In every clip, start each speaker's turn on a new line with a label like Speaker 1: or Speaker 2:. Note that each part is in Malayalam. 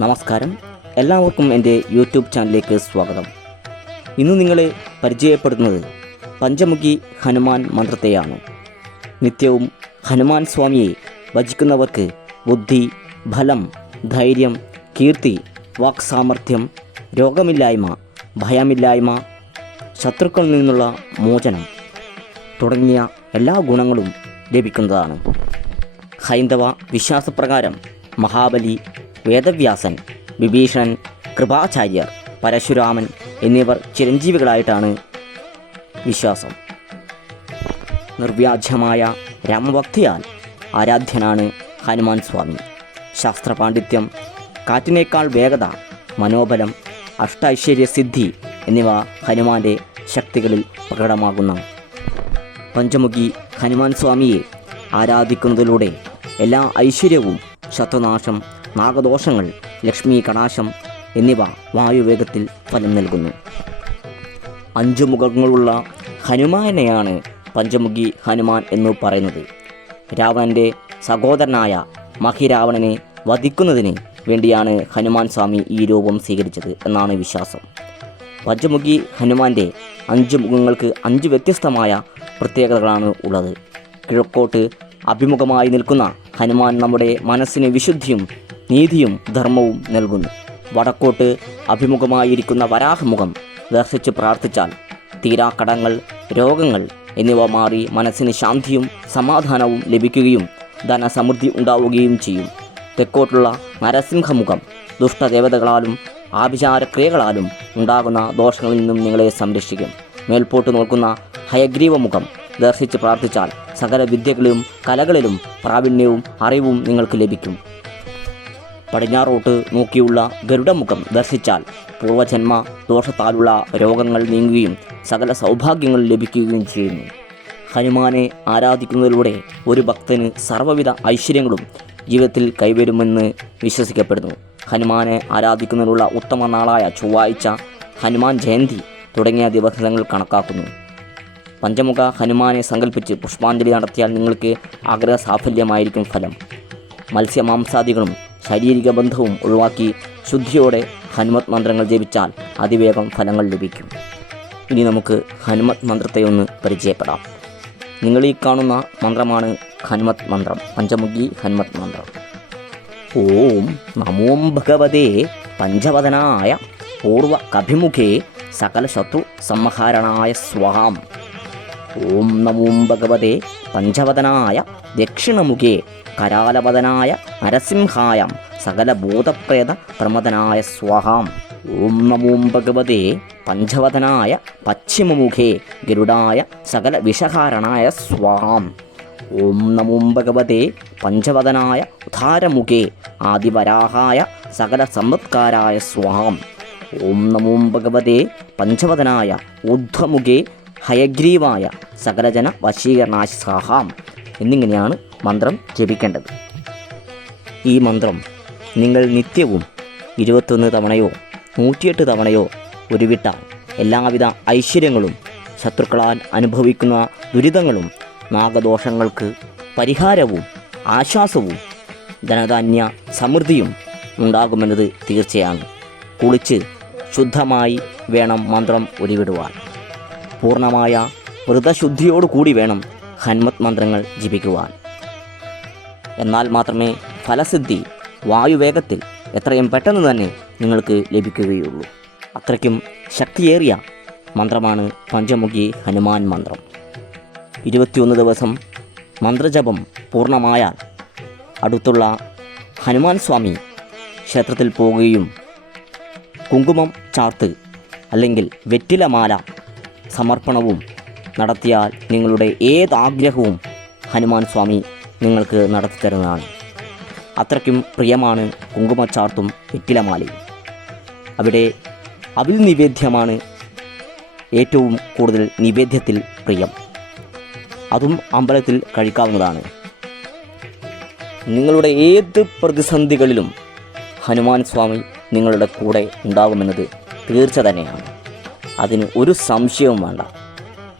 Speaker 1: നമസ്കാരം. എല്ലാവർക്കും എന്റെ യൂട്യൂബ് ചാനലിലേക്ക് സ്വാഗതം. ഇന്ന് നിങ്ങളെ പരിചയപ്പെടുത്തുന്നത് പഞ്ചമുഖി ഹനുമാൻ മന്ത്രത്തെയാണ്. നിത്യവും ഹനുമാൻ സ്വാമിയെ ഭജിക്കുന്നവർക്ക് ബുദ്ധി ഫലം ധൈര്യം കീർത്തി വാക്സാമർഥ്യം രോഗമില്ലായ്മ ഭയമില്ലായ്മ ശത്രുക്കളിൽ നിന്നുള്ള മോചനം തുടങ്ങിയ എല്ലാ ഗുണങ്ങളും ലഭിക്കുന്നതാണ്. ഹൈന്ദവ വിശ്വാസപ്രകാരം മഹാബലി വേദവ്യാസൻ വിഭീഷണൻ കൃപാചാര്യർ പരശുരാമൻ എന്നിവർ ചിരഞ്ജീവികളായിട്ടാണ് വിശ്വാസം. നിർവ്യാജ്യമായ രാമഭക്തിയാൽ ആരാധ്യനാണ് ഹനുമാൻ സ്വാമി. ശാസ്ത്രപാണ്ഡിത്യം കാറ്റിനേക്കാൾ വേഗത മനോബലം അഷ്ടൈശ്വര്യസിദ്ധി എന്നിവ ഹനുമാന്റെ ശക്തികളിൽ പ്രകടമാകുന്ന. പഞ്ചമുഖി ഹനുമാൻ സ്വാമിയെ ആരാധിക്കുന്നതിലൂടെ എല്ലാ ഐശ്വര്യവും ശത്രുനാശം നാഗദോഷങ്ങൾ ലക്ഷ്മി കടാശം എന്നിവ വായുവേഗത്തിൽ ഫലം നൽകുന്നു. അഞ്ചു മുഖങ്ങളുള്ള ഹനുമാനെയാണ് പഞ്ചമുഖി ഹനുമാൻ എന്ന് പറയുന്നത്. രാവണന്റെ സഹോദരനായ മഹിരാവണനെ വധിക്കുന്നതിന് വേണ്ടിയാണ് ഹനുമാൻ സ്വാമി ഈ രൂപം സ്വീകരിച്ചത് എന്നാണ് വിശ്വാസം. പഞ്ചമുഖി ഹനുമാന്റെ അഞ്ച് മുഖങ്ങൾക്ക് അഞ്ച് വ്യത്യസ്തമായ പ്രത്യേകതകളാണ് ഉള്ളത്. കിഴക്കോട്ട് അഭിമുഖമായി നിൽക്കുന്ന ഹനുമാൻ നമ്മുടെ മനസ്സിന് വിശുദ്ധിയും നീതിയും ധർമ്മവും നൽകുന്നു. വടക്കോട്ട് അഭിമുഖമായിരിക്കുന്ന വരാഹമുഖം ദർശിച്ച് പ്രാർത്ഥിച്ചാൽ തീരാക്കടങ്ങൾ രോഗങ്ങൾ എന്നിവ മാറി മനസ്സിന് ശാന്തിയും സമാധാനവും ലഭിക്കുകയും ധനസമൃദ്ധി ഉണ്ടാവുകയും ചെയ്യും. തെക്കോട്ടുള്ള നരസിംഹമുഖം ദുഷ്ടദേവതകളാലും ആഭിചാരക്രിയകളാലും ഉണ്ടാകുന്ന ദോഷങ്ങളിൽ നിന്നും നിങ്ങളെ സംരക്ഷിക്കും. മേൽപോട്ട് നോക്കുന്ന ഹയഗ്രീവമുഖം ദർശിച്ച് പ്രാർത്ഥിച്ചാൽ സകല വിദ്യകളിലും കലകളിലും പ്രാവീണ്യവും അറിവും നിങ്ങൾക്ക് ലഭിക്കും. പടിഞ്ഞാറോട്ട് നോക്കിയുള്ള ഗരുഡമുഖം ദർശിച്ചാൽ പൂർവജന്മ ദോഷത്താലുള്ള രോഗങ്ങൾ നീങ്ങുകയും സകല സൗഭാഗ്യങ്ങൾ ലഭിക്കുകയും ചെയ്യുന്നു. ഹനുമാനെ ആരാധിക്കുന്നതിലൂടെ ഒരു ഭക്തന് സർവവിധ ഐശ്വര്യങ്ങളും ജീവിതത്തിൽ കൈവരുമെന്ന് വിശ്വസിക്കപ്പെടുന്നു. ഹനുമാനെ ആരാധിക്കുന്നതിനുള്ള ഉത്തമ നാളായ ചൊവ്വാഴ്ച ഹനുമാൻ ജയന്തി തുടങ്ങിയ ദിവസങ്ങൾ കണക്കാക്കുന്നു. പഞ്ചമുഖ ഹനുമാനെ സങ്കല്പിച്ച് പുഷ്പാഞ്ജലി നടത്തിയാൽ നിങ്ങൾക്ക് ആഗ്രഹ സാഫല്യമായിരിക്കും ഫലം. മത്സ്യമാംസാദികളും ശാരീരിക ബന്ധവും ഒഴിവാക്കി ശുദ്ധിയോടെ ഹനുമത് മന്ത്രങ്ങൾ ജപിച്ചാൽ അതിവേഗം ഫലങ്ങൾ ലഭിക്കും. ഇനി നമുക്ക് ഹനുമത് മന്ത്രത്തെ ഒന്ന് പരിചയപ്പെടാം. നിങ്ങൾ ഈ കാണുന്ന മന്ത്രമാണ് ഹനുമത് മന്ത്രം. പഞ്ചമുഖി ഹനുമത് മന്ത്രം. ഓം നമോ ഭഗവതേ പഞ്ചവദനായ പൂർവ കഭിമുഖേ സകല ശത്രു സംഹാരണായ സ്വാം. ഓം നമോ ഭഗവതേ പഞ്ചവദനായ ദക്ഷിണമുഖേ കരാലവദനായ നരസിംഹായം സകല ഭൂതപ്രേത പ്രമദനായ സ്വാഹാം. ഓം നമോം ഭഗവതേ. പഞ്ചവതനായ പശ്ചിമമുഖേ ഗരുഡായ സകല വിഷഹാരണായ സ്വാഹാം. ഓം നമോം ഭഗവതേ. പഞ്ചവതനായ ഉദാരമുഖേ ആദിവരാഹായ സകല സമ്പത്കാരായ സ്വഹാം. ഓം നമോം ഭഗവതേ. പഞ്ചവതനായ ഊർധ്വമുഖേ ഹയഗ്രീവായ സകലജന വശീകരണാശ്വാഹാം എന്നിങ്ങനെയാണ് മന്ത്രം ജപിക്കേണ്ടത്. ഈ മന്ത്രം നിങ്ങൾ നിത്യവും ഇരുപത്തൊന്ന് തവണയോ നൂറ്റിയെട്ട് തവണയോ ഉരുവിട്ടാൽ എല്ലാവിധ ഐശ്വര്യങ്ങളും ശത്രുക്കളാൽ അനുഭവിക്കുന്ന ദുരിതങ്ങളും നാഗദോഷങ്ങൾക്ക് പരിഹാരവും ആശ്വാസവും ധനധാന്യ സമൃദ്ധിയും ഉണ്ടാകുമെന്നത് തീർച്ചയാണ്. കുളിച്ച് ശുദ്ധമായി വേണം മന്ത്രം ഉരുവിടുവാൻ പൂർണമായ വ്രതശുദ്ധിയോടുകൂടി വേണം ഹന്മത് മന്ത്രങ്ങൾ ജപിക്കുവാൻ. എന്നാൽ മാത്രമേ ഫലസിദ്ധി വായുവേഗത്തിൽ എത്രയും പെട്ടെന്ന് തന്നെ നിങ്ങൾക്ക് ലഭിക്കുകയുള്ളൂ. അത്രയ്ക്കും ശക്തിയേറിയ മന്ത്രമാണ് പഞ്ചമുഖി ഹനുമാൻ മന്ത്രം. ഇരുപത്തിയൊന്ന് ദിവസം മന്ത്രജപം പൂർണമായാൽ അടുത്തുള്ള ഹനുമാൻ സ്വാമി ക്ഷേത്രത്തിൽ പോവുകയും കുങ്കുമം ചാർത്ത് അല്ലെങ്കിൽ വെറ്റിലമാല സമർപ്പണവും നടത്തിയാൽ നിങ്ങളുടെ ഏതാഗ്രഹവും ഹനുമാൻ സ്വാമി നിങ്ങൾക്ക് നടത്തി തരുന്നതാണ്. അത്രയ്ക്കും പ്രിയമാണ് കുങ്കുമച്ചാർത്തും വെറ്റിലമാലയും. അവിടെ അവിൽ നിവേദ്യമാണ് ഏറ്റവും കൂടുതൽ നിവേദ്യത്തിൽ പ്രിയം. അതും അമ്പലത്തിൽ കഴിക്കാവുന്നതാണ്. നിങ്ങളുടെ ഏത് പ്രതിസന്ധികളിലും ഹനുമാൻ സ്വാമി നിങ്ങളുടെ കൂടെ ഉണ്ടാകുമെന്നത് തീർച്ച തന്നെയാണ്. അതിന് ഒരു സംശയവും വേണ്ട.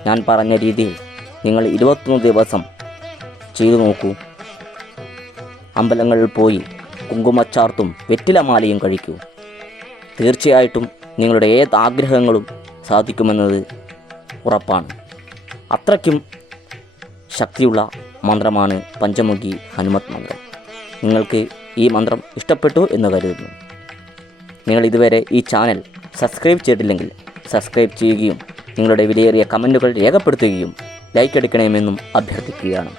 Speaker 1: ഞാൻ പറഞ്ഞ രീതിയിൽ നിങ്ങൾ ഇരുപത്തൊന്ന് ദിവസം ചെയ്തു നോക്കൂ. അമ്പലങ്ങളിൽ പോയി കുങ്കുമച്ചാർത്തും വെറ്റിലമാലയും കഴിക്കൂ. തീർച്ചയായിട്ടും നിങ്ങളുടെ ഏത് ആഗ്രഹങ്ങളും സാധിക്കുമെന്നത് ഉറപ്പാണ്. അത്രയ്ക്കും ശക്തിയുള്ള മന്ത്രമാണ് പഞ്ചമുഖി ഹനുമത് മന്ത്രം. നിങ്ങൾക്ക് ഈ മന്ത്രം ഇഷ്ടപ്പെട്ടു എന്ന് കരുതുന്നു. നിങ്ങൾ ഇതുവരെ ഈ ചാനൽ സബ്സ്ക്രൈബ് ചെയ്തിട്ടില്ലെങ്കിൽ സബ്സ്ക്രൈബ് ചെയ്യുകയും നിങ്ങളുടെ വിലയേറിയ കമന്റുകൾ രേഖപ്പെടുത്തുകയും ലൈക്ക് എടുക്കണമെന്നും അഭ്യർത്ഥിക്കുകയാണ്.